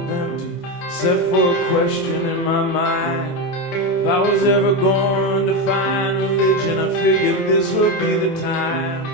up empty, except for a question in my mind. If I was ever going to find religion, I figured this would be the time.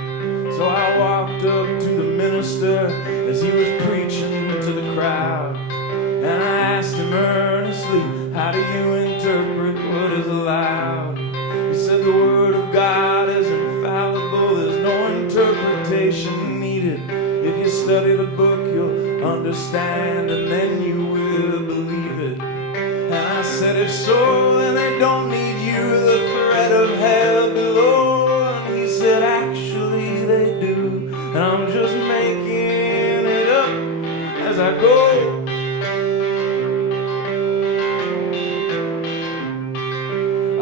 So I walked up to the minister as he was preaching to the crowd, and I asked him earnestly, how do you interpret what is allowed? He said the word of God is infallible, there's no interpretation needed. If you study the book, you'll understand, and then you will believe it. And I said, if so, then they don't need you, the threat of hell below. And he said, actually they do, and I'm just making it up as I go.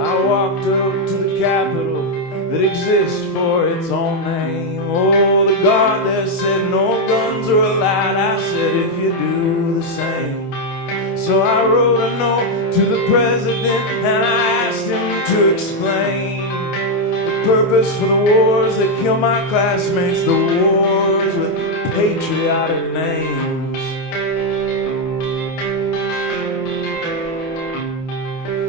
I walked up to the Capitol that exists for its own name. Oh, the guard there said no guns are allowed. I said, if you do the same. So I wrote a note to the president and I asked him to explain the purpose for the wars that kill my classmates, the wars with patriotic names.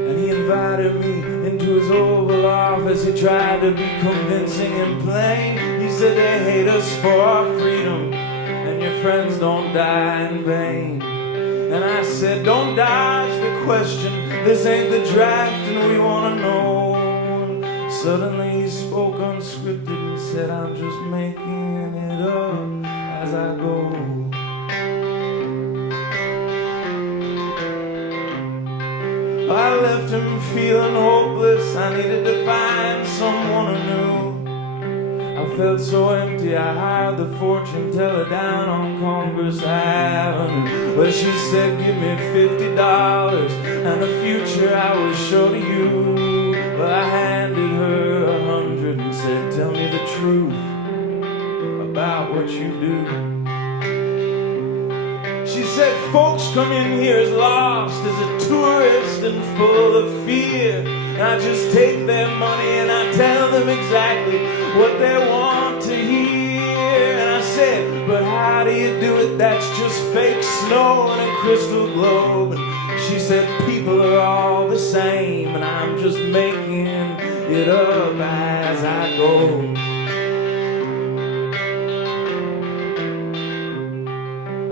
And he invited me into his Oval Office. He tried to be convincing and plain. He said they hate us for our freedom, and your friends don't die in vain. And I said, don't dodge the question, this ain't the draft and we wanna know. And suddenly he spoke unscripted and said, I'm just making it up as I go. I left him feeling hopeless, I needed to find someone anew. I felt so empty, I hired the fortune teller down on Congress Avenue. Well, she said, give me $50 and the future I will show to you. Well, I handed her 100 and said, tell me the truth about what you do. She said, folks come in here as lost as a tourist and full of fear. And I just take their money and I tell them exactly what they want to hear. And I said, but how do you do it? That's just fake snow and a crystal globe. And she said, people are all the same, and I'm just making it up as I go.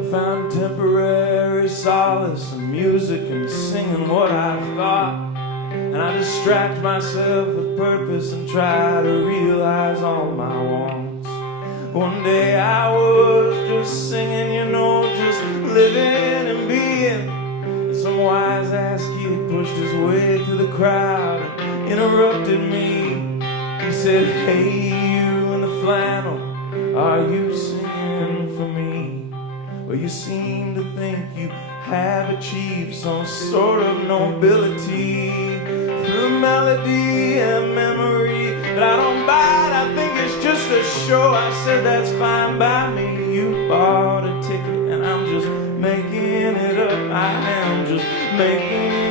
I found temporary solace in music and singing what I thought. And I distract myself with purpose and try to realize all my wants. One day I was just singing, you know, just living and being. And some wise ass kid pushed his way through the crowd and interrupted me. He said, hey, you in the flannel, are you singing for me? Well, you seem to think you have achieved some sort of nobility through melody and memory, but I don't buy it, I think it's just a show. I said, that's fine by me, you bought a ticket and I'm just making it up. I am just making